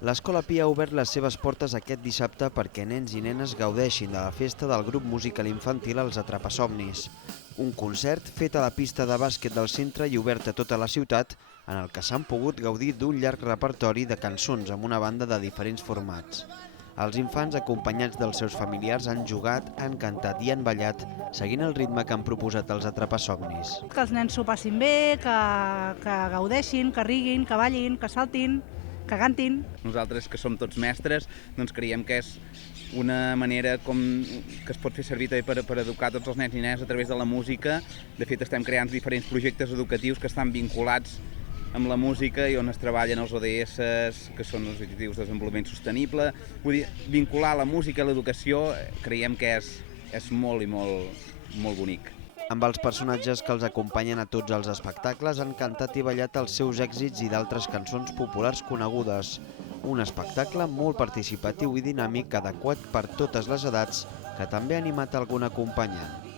L'Escola Pia ha obert les seves portes aquest dissabte perquè nens i nenes gaudeixin de la festa del grup musical infantil Els Atrapasomnis. Un concert fet a la pista de bàsquet del centre i obert a tota la ciutat, en el que s'han pogut gaudir d'un llarg repertori de cançons amb una banda de diferents formats. Els infants, acompanyats dels seus familiars, han jugat, han cantat i han ballat, seguint el ritme que han proposat els Atrapasomnis. Que els nens s'ho passin bé, que gaudeixin, que riguin, que ballin, que saltin, que cantin. Nosaltres, que som tots mestres, doncs creiem que és una manera que es pot fer servir també per educar tots els nens i nenes a través de la música. De fet, estem creant diferents projectes educatius que estan vinculats amb la música i on es treballen els ODS, que són els Objectius de Desenvolupament Sostenible. Vull dir, vincular la música a l'educació creiem que és molt i molt bonic. Amb els personatges que els acompanyen a tots els espectacles han cantat i ballat els seus èxits i d'altres cançons populars conegudes. Un espectacle molt participatiu i dinàmic adequat per totes les edats que també ha animat algun acompanyant.